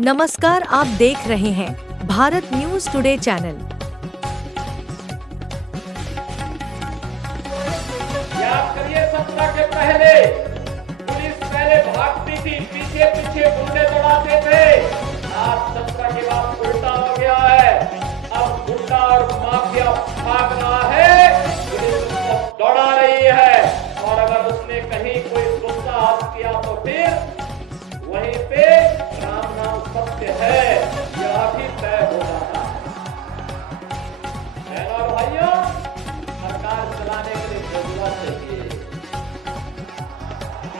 नमस्कार, आप देख रहे हैं भारत न्यूज टुडे चैनल। याद करिए 17 के पहले पुलिस पहले भागती थी, पीछे पीछे गुंडे दौड़ाते थे। आज 17 के बाद उल्टा हो गया है। अब गुंडा और माफिया भाग रहा है, पुलिस उसको दौड़ा रही है। और अगर उसने कहीं कोई दुस्साहस किया तो फिर वहीं पे राम नाम सत्य है, यह भी तय हो जाता है। और भाइयों, सरकार चलाने के लिए जज्बा चाहिए।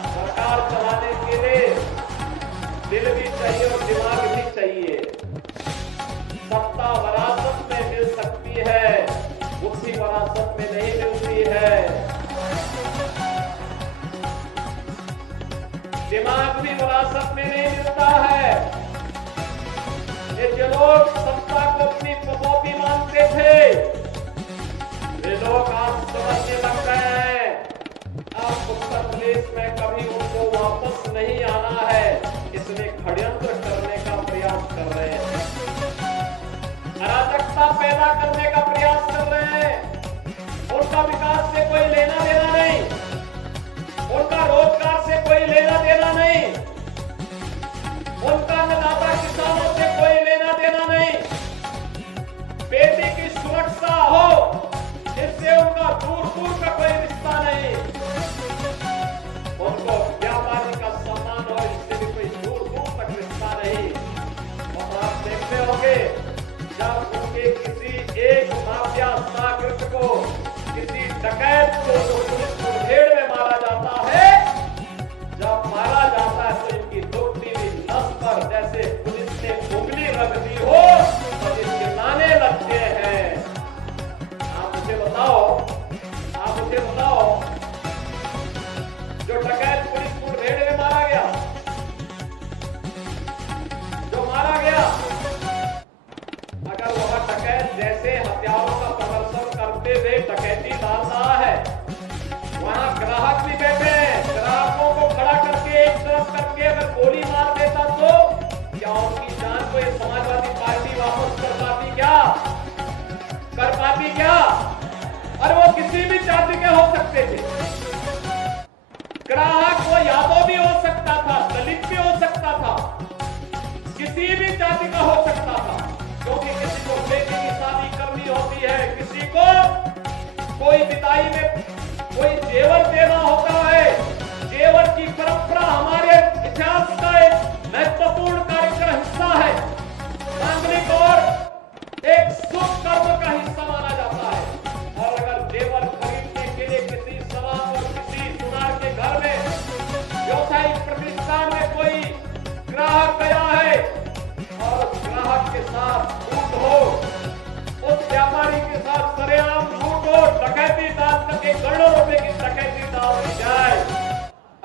सरकार चलाने के लिए दिल भी चाहिए और दिमाग भी चाहिए। सत्ता विरासत में मिल सकती है, बुद्धि विरासत में नहीं मिलती है। दिमाग भी विरासत में नहीं मिलता है। ये जो लोग सत्ता को अपनी पपौती मानते थे, वे लोग आज समझने लग गए हैं अब उत्तर प्रदेश में कभी उनको वापस नहीं आना है, इसलिए षड्यंत्र करने का प्रयास कर रहे हैं, अराजकता पैदा करने का प्रयास कर रहे हैं। उनका विकास से कोई लेना देना नहीं, उनका रोजगार से कोई लेना देना नहीं, उनका अन्नदाता किसानों से कोई लेना देना नहीं। बेटी की सुरक्षा हो, इससे उनका दूर दूर का कोई रिश्ता नहीं। उनको व्यापारी का सम्मान हो, इससे भी कोई दूर दूर तक रिश्ता नहीं। और आप देखते होंगे जब उनके किसी एक माफिया साकृत को, किसी डकैत को जो पुलिस मुठभेड़ में मारा जाता है, जब मारा जाता है तो इनकी दुखती हुई नस पर जैसे पुलिस ने उंगली रख दी हो तो ये चिल्लाने लगते हैं। आप मुझे बताओ जो डकैत पुलिस मुठभेड़ में मारा गया, अगर वह डकैत जैसे हथियारों का प्रदर्शन करते हुए डकैती डाल रहा है, वहां ग्राहक भी बैठे हैं, ग्राहकों को खड़ा करके एक तरफ करके अगर गोली मार देता तो क्या उनकी जान को ये समाजवादी पार्टी वापस कर पाती क्या? और वो किसी भी जाति के हो सकते थे। ग्राहक वो यादव भी हो सकता था, दलित भी हो सकता था, किसी भी जाति का हो सकता था, क्योंकि किसी को बेटी की शादी करनी होती है, किसी को कोई विदाई में कोई जेवर देना होता है। जेवर की परंपरा हमारे इतिहास का एक महत्वपूर्ण कार्यक्रम हिस्सा है, मांगलिक और एक शुभ कर्म का हिस्सा माना जाता है। और अगर जेवर खरीदने के लिए किसी समाज और किसी सुनार के घर में व्यवसायिक प्रतिष्ठान में कोई ग्राहक गया है और ग्राहक के साथ लूट हो, उस व्यापारी के साथ सरेआम लूट हो, डकैती डाल करके करोड़ों रुपए की डकैती डाल दी जाए।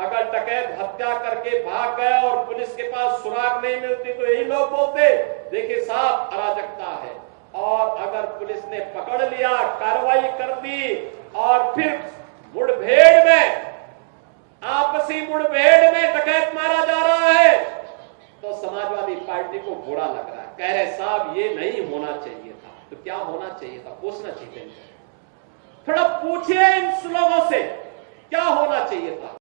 अगर डकैत हत्या करके भाग गया और पुलिस के पास सुराग नहीं मिलती तो यही लोग बोलते, देखिए साहब अराजकता है। और अगर पुलिस ने पकड़ लिया, कार्रवाई कर दी और फिर मुठभेड़ में, आपसी मुठभेड़ में डकैत मारा जा रहा है, तो समाजवादी पार्टी को बुरा लग रहा है, कह रहे साहब ये नहीं होना चाहिए था। तो क्या होना चाहिए था? पूछना चाहिए। थोड़ा पूछिए इन लोगों से क्या होना चाहिए था।